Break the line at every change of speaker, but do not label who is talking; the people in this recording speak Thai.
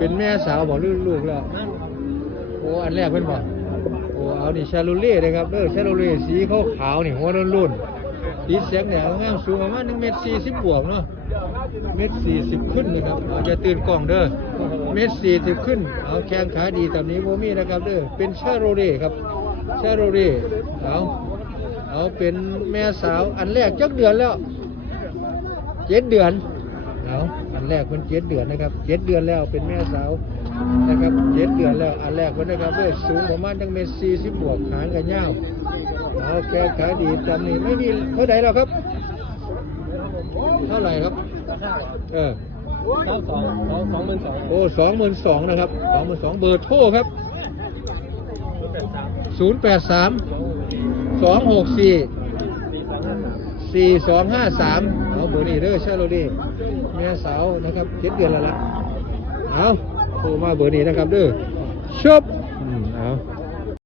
เป็นแม่สาวบอกลูกลูกแล้วโอ้อันแรกเป็นบ่โอ้เอานี่ชาลูเล่นะครับเด้อชาลูเล่สีขาวขาวนี่หัวรุ่นๆสีเสียงเนี่ยงามสูงประมาณหนึ่งเมตรสี่สิบบวกเนาะเมตรสี่สิบขึ้นนะครับเอาจะตื่นกล้องเด้อเมตรสี่สิบขึ้น เอาแข้งขาดีแบบนี้โบมี่นะครับเด้อเป็นชาโรเล่ครับชาโรเล่เอาเอาเป็นแม่สาวอันแรกจักเดือนแล้วเจ็ดเดือนเอา อันแรกมันเจ็ดเดือนนะครับเจ็ดเดือนแล้วเป็นแม่สาวนะครับเจ็ดเดือนแล้วอันแรกมันนะครับด้วยสูงประมาณตั้งเมตรสี่สิบบวกหางกันยาวเอาแค่ขาดีจำนี่ไม่มีเท่าไหร่แล้วครับ เท่าไหร่ครับ เออ
สองสองสองสองหมื่นสอง
โอ้สองหมื่นสองนะครับสองหมื่นสองเบอร์โทรครับ
เป็นสาม
ศูนย์แปดสามสองหกสี่
สี่สองห้า
สี่สองห้าสามเอาเบอร์นี้เด้อชาโรดีแม่สาวนะครับเจ็ดเดือนแล้วล่ะเอาโทรมาเบอร์นี้นะครับเด้อชบ